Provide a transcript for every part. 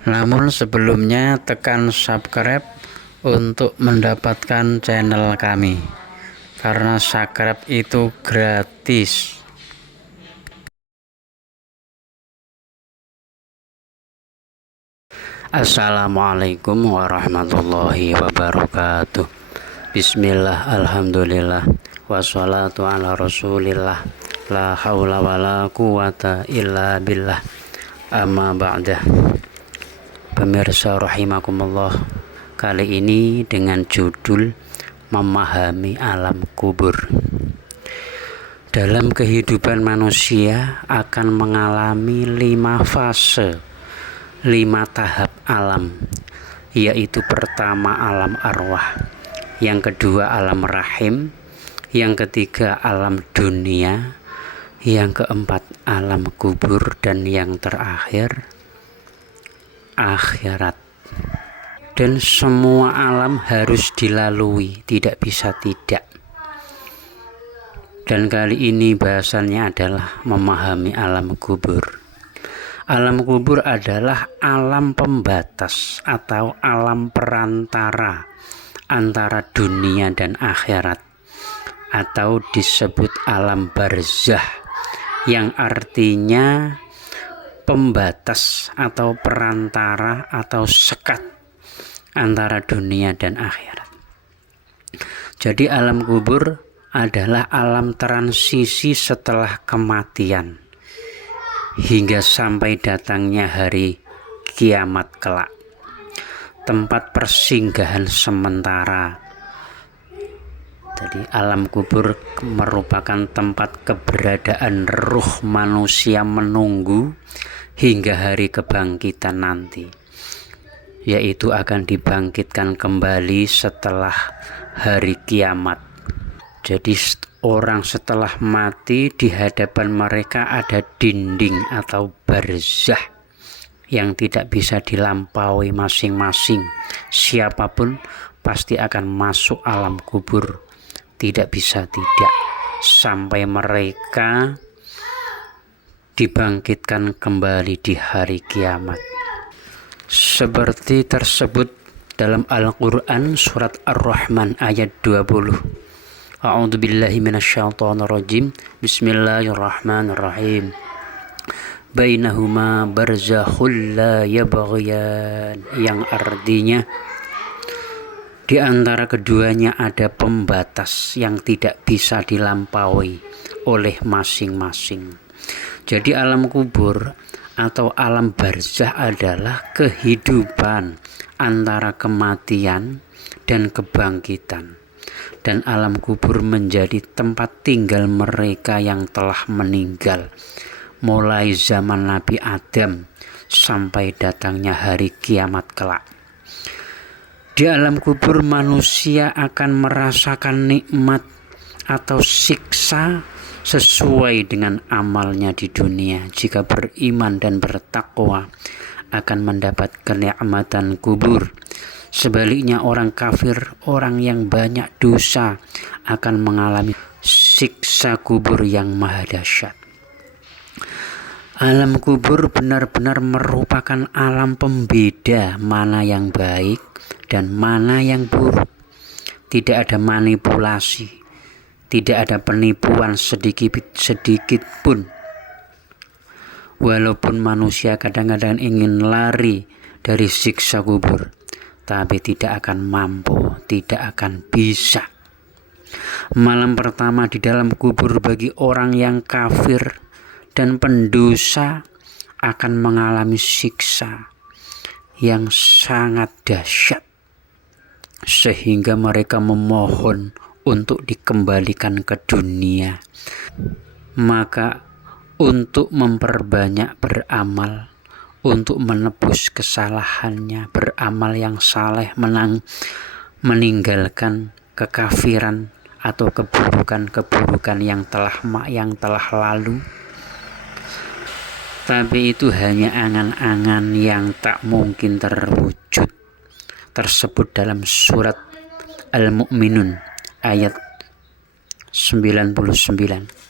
Namun sebelumnya tekan subscribe untuk mendapatkan channel kami, karena subscribe itu gratis. Assalamualaikum warahmatullahi wabarakatuh. Bismillah, alhamdulillah, wassalatu ala rasulillah, la hawla wa la quwata illa billah, amma ba'dah. Pemirsa rahimakumullah, kali ini dengan judul memahami alam kubur. Dalam kehidupan manusia akan mengalami 5 fase, 5 tahap alam, yaitu pertama alam arwah, yang kedua alam rahim, yang ketiga alam dunia, yang keempat alam kubur, dan yang terakhir akhirat. Dan semua alam harus dilalui, tidak bisa tidak. Dan kali ini bahasannya adalah memahami alam kubur. Alam kubur adalah alam pembatas atau alam perantara antara dunia dan akhirat, atau disebut alam barzah, yang artinya pembatas atau perantara atau sekat antara dunia dan akhirat. Jadi alam kubur adalah alam transisi setelah kematian hingga sampai datangnya hari kiamat kelak, tempat persinggahan sementara. Jadi alam kubur merupakan tempat keberadaan ruh manusia menunggu hingga hari kebangkitan nanti, yaitu akan dibangkitkan kembali setelah hari kiamat. Jadi orang setelah mati, di hadapan mereka ada dinding atau barzah yang tidak bisa dilampaui masing-masing. Siapapun pasti akan masuk alam kubur, tidak bisa tidak, sampai mereka dibangkitkan kembali di hari kiamat. Seperti tersebut dalam Al-Quran surat Ar-Rahman ayat 20. A'udzubillahi minasyaitonirrajim. Bismillahirrahmanirrahim. Bainahuma barzakhul la yabghiyan, yang artinya di antara keduanya ada pembatas yang tidak bisa dilampaui oleh masing-masing. Jadi alam kubur atau alam barzah adalah kehidupan antara kematian dan kebangkitan. Dan alam kubur menjadi tempat tinggal mereka yang telah meninggal, mulai zaman Nabi Adam sampai datangnya hari kiamat kelak. Di alam kubur manusia akan merasakan nikmat atau siksa sesuai dengan amalnya di dunia. Jika beriman dan bertakwa akan mendapat kenikmatan kubur. Sebaliknya orang kafir, orang yang banyak dosa, akan mengalami siksa kubur yang maha dahsyat. Alam kubur benar-benar merupakan alam pembeda mana yang baik dan mana yang buruk. Tidak ada manipulasi, tidak ada penipuan sedikit pun. Walaupun manusia kadang-kadang ingin lari dari siksa kubur, tapi tidak akan mampu, tidak akan bisa. Malam pertama di dalam kubur bagi orang yang kafir dan pendosa akan mengalami siksa yang sangat dahsyat, sehingga mereka memohon untuk dikembalikan ke dunia. Maka untuk memperbanyak beramal, untuk menebus kesalahannya, beramal yang saleh, meninggalkan kekafiran atau keburukan-keburukan yang telah lalu. Tapi itu hanya angan-angan yang tak mungkin terwujud. Tersebut dalam surat Al-Mu'minun ayat 99.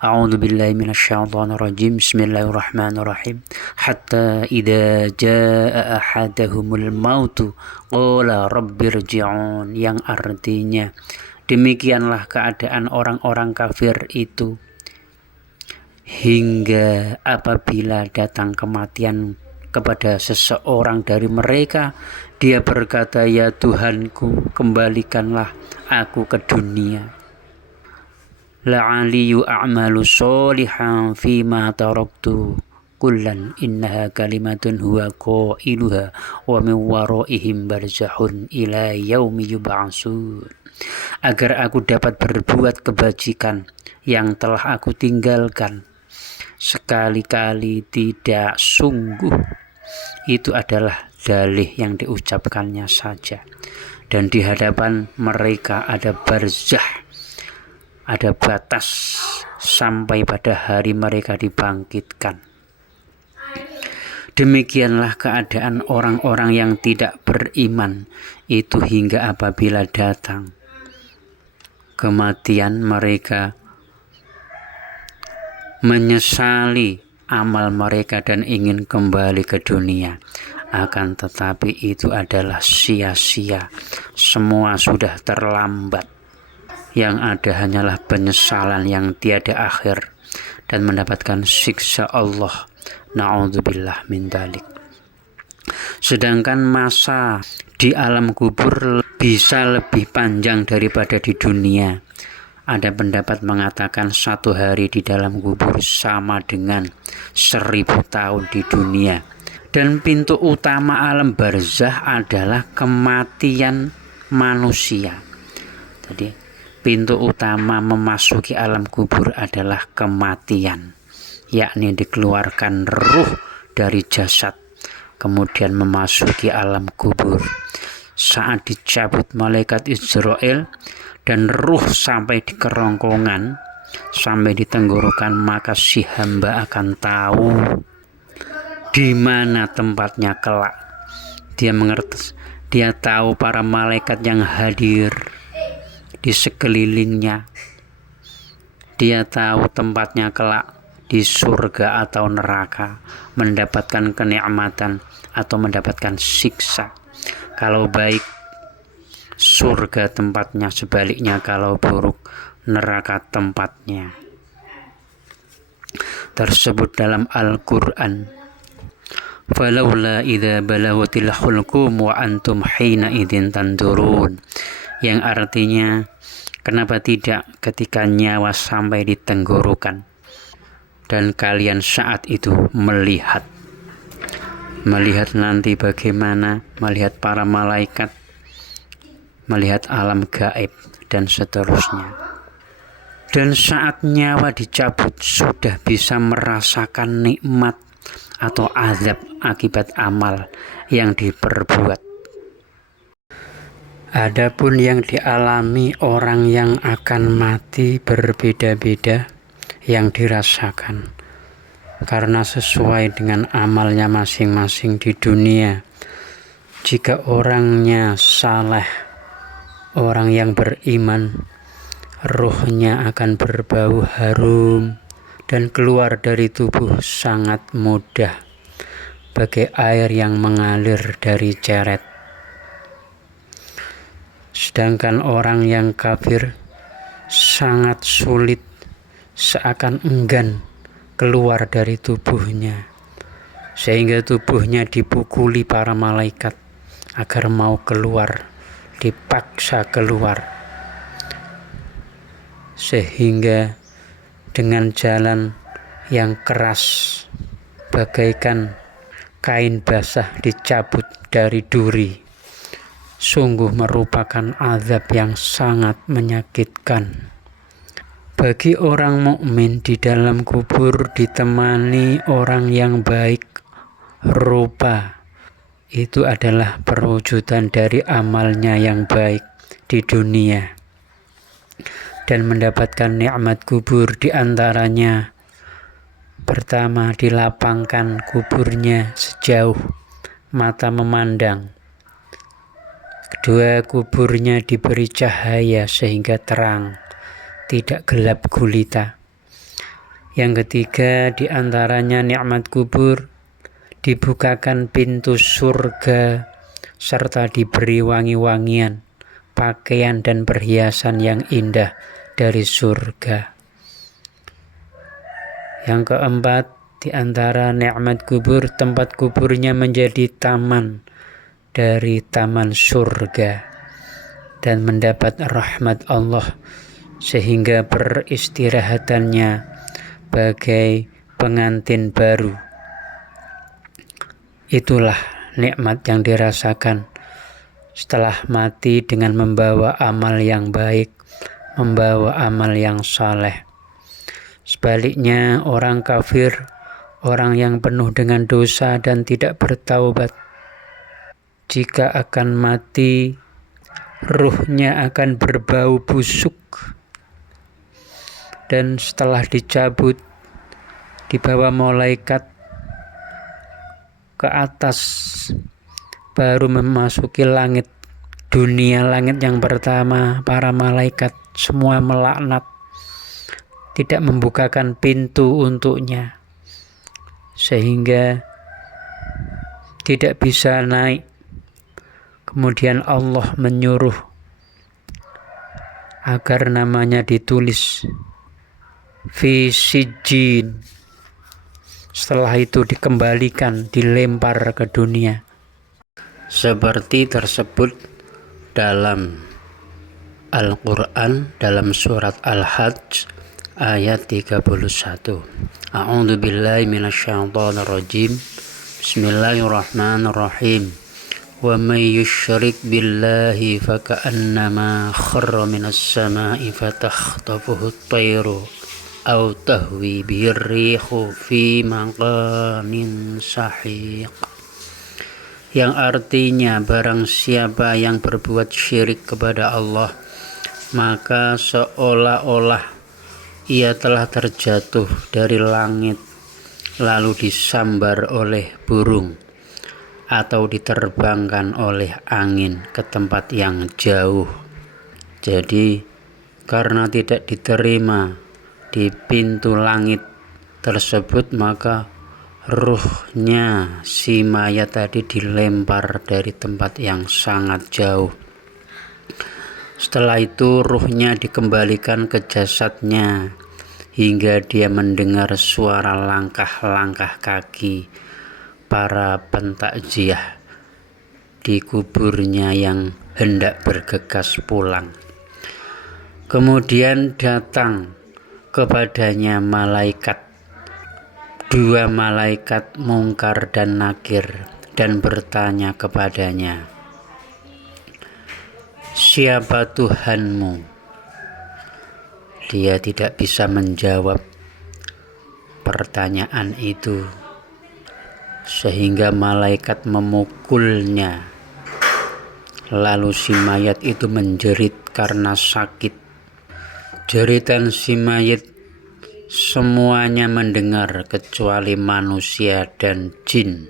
A'udzubillahi minasyaitonirrajim. Bismillahirrahmanirrahim. Hatta idza jaa ahadahumul mautu qala rabbirji'un, yang artinya demikianlah keadaan orang-orang kafir itu hingga apabila datang kematian kepada seseorang dari mereka, dia berkata, ya Tuhanku, kembalikanlah aku ke dunia. La'ali a'malu sholihan fima taraktu kullan innaha kalimatun huwa qailuha wa min waraihim barzakhun ila yaumi yub'atsun. Agar aku dapat berbuat kebajikan yang telah aku tinggalkan, sekali-kali tidak, sungguh itu adalah dalih yang diucapkannya saja, dan di hadapan mereka ada barzah, ada batas sampai pada hari mereka dibangkitkan. Demikianlah keadaan orang-orang yang tidak beriman itu hingga apabila datang kematian mereka menyesali amal mereka dan ingin kembali ke dunia. Akan tetapi itu adalah sia-sia, semua sudah terlambat. Yang ada hanyalah penyesalan yang tiada akhir dan mendapatkan siksa Allah. Na'udzubillah min dzalik. Sedangkan masa di alam kubur bisa lebih panjang daripada di dunia. Ada pendapat mengatakan 1 hari di dalam kubur sama dengan 1000 tahun di dunia. Dan pintu utama alam barzah adalah kematian manusia. Jadi pintu utama memasuki alam kubur adalah kematian, yakni dikeluarkan ruh dari jasad, kemudian memasuki alam kubur. Saat dicabut malaikat Israel dan ruh sampai di kerongkongan, sampai di tenggorokan, maka si hamba akan tahu di mana tempatnya kelak. Dia mengerti, dia tahu para malaikat yang hadir di sekelilingnya. Dia tahu tempatnya kelak di surga atau neraka, mendapatkan kenikmatan atau mendapatkan siksa. Kalau baik, surga tempatnya; sebaliknya kalau buruk, neraka tempatnya. Tersebut dalam Al-Quran. Falaula idza balaghatil hulqum wa antum hina idzin tandurun, yang artinya kenapa tidak ketika nyawa sampai di tenggorokan dan kalian saat itu melihat nanti bagaimana, melihat para malaikat, melihat alam gaib dan seterusnya. Dan saat nyawa dicabut sudah bisa merasakan nikmat atau azab akibat amal yang diperbuat. Adapun yang dialami orang yang akan mati berbeda-beda yang dirasakan, karena sesuai dengan amalnya masing-masing di dunia. Jika orangnya saleh, orang yang beriman, ruhnya akan berbau harum dan keluar dari tubuh sangat mudah, bagai air yang mengalir dari ceret. Sedangkan orang yang kafir sangat sulit, seakan enggan keluar dari tubuhnya, sehingga tubuhnya dipukuli para malaikat agar mau keluar, dipaksa keluar, sehingga dengan jalan yang keras bagaikan kain basah dicabut dari duri. Sungguh merupakan azab yang sangat menyakitkan. Bagi orang mukmin di dalam kubur ditemani orang yang baik rupa, itu adalah perwujudan dari amalnya yang baik di dunia, dan mendapatkan nikmat kubur diantaranya: pertama, dilapangkan kuburnya sejauh mata memandang. Kedua, kuburnya diberi cahaya sehingga terang, tidak gelap gulita. Yang ketiga, di antaranya nikmat kubur, dibukakan pintu surga serta diberi wangi-wangian, pakaian dan perhiasan yang indah dari surga. Yang keempat, di antara nikmat kubur, tempat kuburnya menjadi taman dari taman surga dan mendapat rahmat Allah sehingga beristirahatannya bagai pengantin baru. Itulah nikmat yang dirasakan setelah mati dengan membawa amal yang baik, membawa amal yang saleh. Sebaliknya, orang kafir, orang yang penuh dengan dosa dan tidak bertaubat, jika akan mati, ruhnya akan berbau busuk, dan setelah dicabut, dibawa malaikat ke atas, baru memasuki langit dunia. Langit yang pertama, para malaikat semua melaknat, tidak membukakan pintu untuknya, sehingga tidak bisa naik. Kemudian Allah menyuruh agar namanya ditulis fi sijjin. Setelah itu dikembalikan, dilempar ke dunia. Seperti tersebut dalam Al-Quran, dalam surat Al-Hajj ayat 31. A'udzu billahi minasyaitonir rajim. Bismillahirrahmanirrahim. Wa may yusyrik billahi faka'annama kharra minas sama'i fatakhtafuhu at-tayru aw tahwi bihi ar-rihu fi maqamin sahiq. Yang artinya, barang siapa yang berbuat syirik kepada Allah, maka seolah-olah ia telah terjatuh dari langit lalu disambar oleh burung atau diterbangkan oleh angin ke tempat yang jauh. Jadi karena tidak diterima di pintu langit tersebut, maka ruhnya si mayat tadi dilempar dari tempat yang sangat jauh. Setelah itu ruhnya dikembalikan ke jasadnya hingga dia mendengar suara langkah-langkah kaki para pentakziah di kuburnya yang hendak bergegas pulang. Kemudian datang kepadanya dua malaikat Mungkar dan Nakir, dan bertanya kepadanya, "Siapa Tuhanmu?" Dia tidak bisa menjawab pertanyaan itu, sehingga malaikat memukulnya. Lalu si mayat itu menjerit karena sakit. Jeritan si mayat semuanya mendengar kecuali manusia dan jin.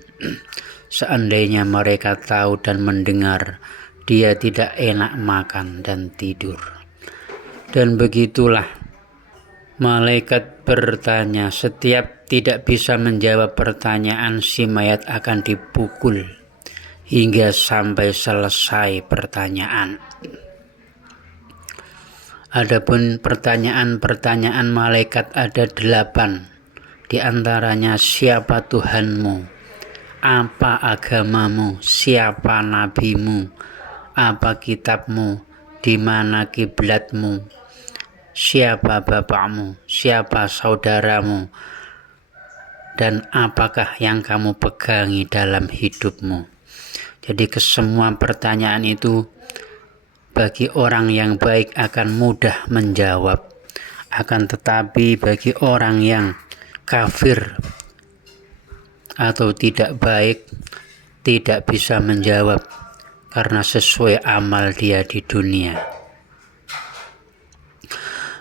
Seandainya mereka tahu dan mendengar, dia tidak enak makan dan tidur. Dan begitulah malaikat bertanya. Setiap tidak bisa menjawab pertanyaan, si mayat akan dipukul hingga sampai selesai pertanyaan. Adapun pertanyaan malaikat ada 8. Di antaranya, siapa Tuhanmu? Apa agamamu? Siapa nabimu? Apa kitabmu? Di mana kiblatmu? Siapa bapakmu? Siapa saudaramu? Dan apakah yang kamu pegangi dalam hidupmu? Jadi kesemua pertanyaan itu bagi orang yang baik akan mudah menjawab, akan tetapi bagi orang yang kafir atau tidak baik tidak bisa menjawab karena sesuai amal dia di dunia.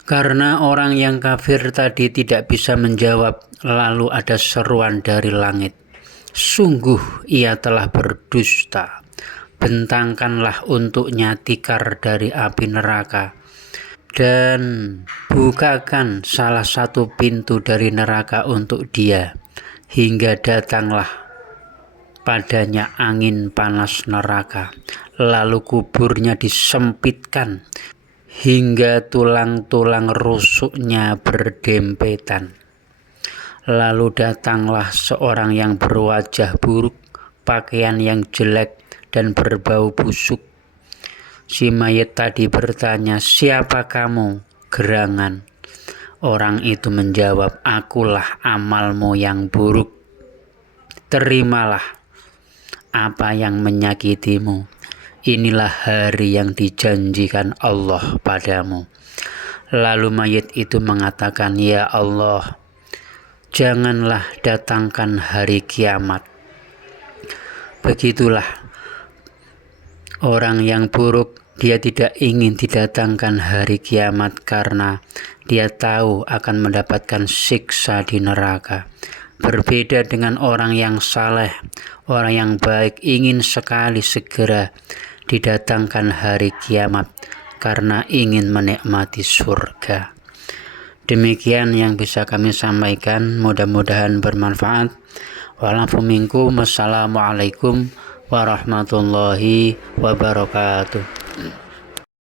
Karena orang yang kafir tadi tidak bisa menjawab, lalu ada seruan dari langit, "Sungguh ia telah berdusta. Bentangkanlah untuknya tikar dari api neraka, dan bukakan salah satu pintu dari neraka untuk dia, hingga datanglah padanya angin panas neraka, lalu kuburnya disempitkan hingga tulang-tulang rusuknya berdempetan. Lalu datanglah seorang yang berwajah buruk, pakaian yang jelek dan berbau busuk. Si mayit tadi bertanya, "Siapa kamu, gerangan?" Orang itu menjawab, "Akulah amalmu yang buruk. Terimalah apa yang menyakitimu. Inilah hari yang dijanjikan Allah padamu." Lalu mayit itu mengatakan, "Ya Allah, janganlah datangkan hari kiamat." Begitulah orang yang buruk, dia tidak ingin didatangkan hari kiamat karena dia tahu akan mendapatkan siksa di neraka. Berbeda dengan orang yang saleh, orang yang baik ingin sekali segera didatangkan hari kiamat karena ingin menikmati surga. Demikian yang bisa kami sampaikan, mudah-mudahan bermanfaat. Wassalamualaikum warahmatullahi wabarakatuh.